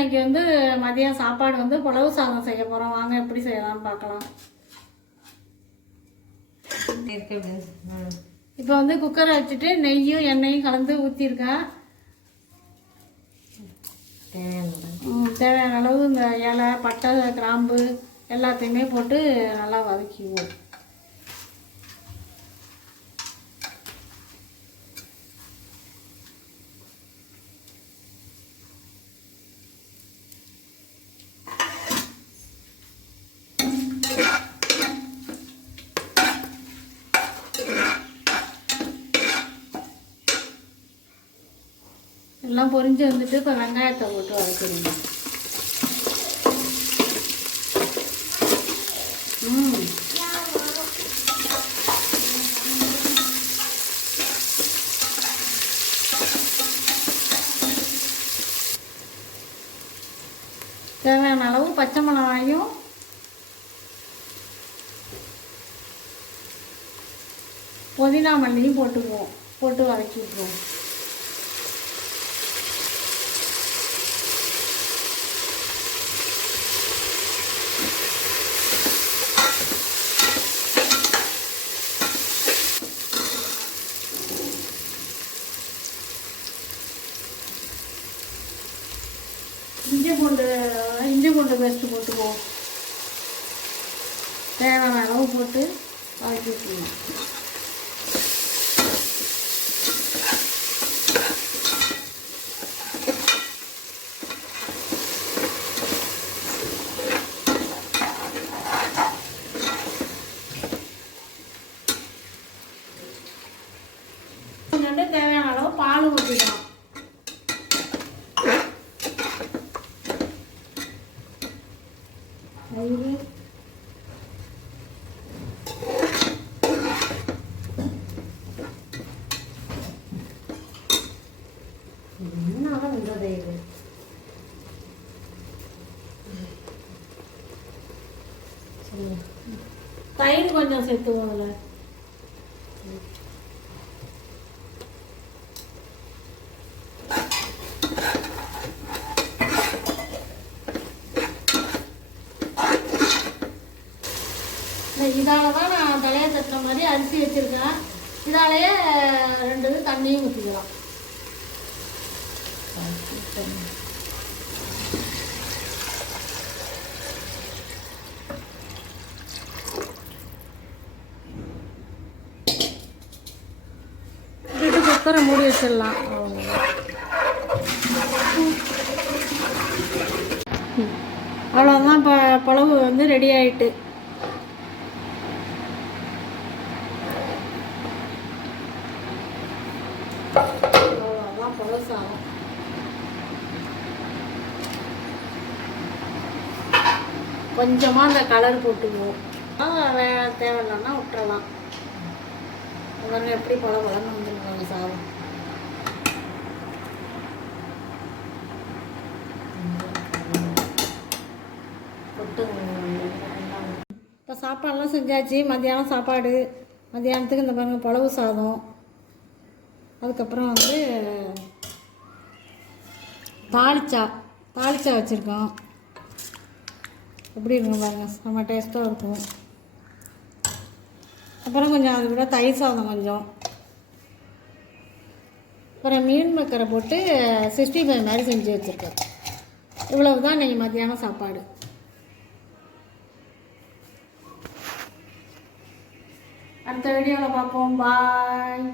இன்னைக்கு வந்து மதியம் சாப்பாடு வந்து புலவு சாதம் செய்ய போகிறோம். வாங்க எப்படி செய்யலாம்னு பார்க்கலாம். இப்போ வந்து குக்கரை வச்சுட்டு நெய்யும் எண்ணெயும் கலந்து ஊற்றிருக்கேன். தேவையான அளவு இந்த இலை, பட்டை, கிராம்பு எல்லாத்தையுமே போட்டு நல்லா வதக்கிடுவோம். எல்லாம் பொரிஞ்சு வந்துட்டு இப்போ வெங்காயத்தை போட்டு வதக்கிடுங்க. தேவையான அளவு பச்சை மிளகாயும் புதினா மல்லியும் போட்டு வதக்கி விட்டுருவோம். இஞ்சி பூண்டு பேஸ்ட்டு போட்டுக்குவோம். தேவையான அளவு போட்டு வதக்கி விட்டுருவோம். கொஞ்சோண்டு தேவையான அளவு பால் ஊற்றிக்கலாம். தயிர் கொஞ்சம் சேர்த்துவோம். அதில் இதால தான் நான் தலையை தட்டுற மாதிரி அரிசி வச்சுருக்கேன். இதாலேயே 2 தண்ணியும் ஊற்றிக்கலாம். குக்கரை மூடி வச்சிடலாம். அவ்வளோதான். இப்போ புலவு வந்து ரெடி ஆகிட்டு. அவ்வளோதான் புலவு சாதம். கொஞ்சமாக அந்த கலர் போட்டுக்குவோம். தேவையில்லைன்னா விட்டுறலாம். உடனே எப்படி பழம் வந்துருக்காங்க சாதம். இப்போ சாப்பாடெல்லாம் செஞ்சாச்சு. மத்தியானம் சாப்பாடு. மத்தியானத்துக்கு இந்த பாருங்கள் புலவு சாதம். அதுக்கப்புறம் வந்து தாளிச்சா வச்சுருக்கோம். எப்படி இருக்கும் பாருங்கள், செம்ம டேஸ்ட்டாக இருக்கும். அப்புறம் கொஞ்சம் அதை விட தயிர் சாதம் கொஞ்சம், அப்புறம் மீன் மக்கரை போட்டு 65 மாதிரி செஞ்சு வச்சுருக்கேன். இவ்வளவு தான் இன்றைக்கி மத்தியானம் சாப்பாடு. அடுத்த வீடியோவில் பார்ப்போம். பாய்.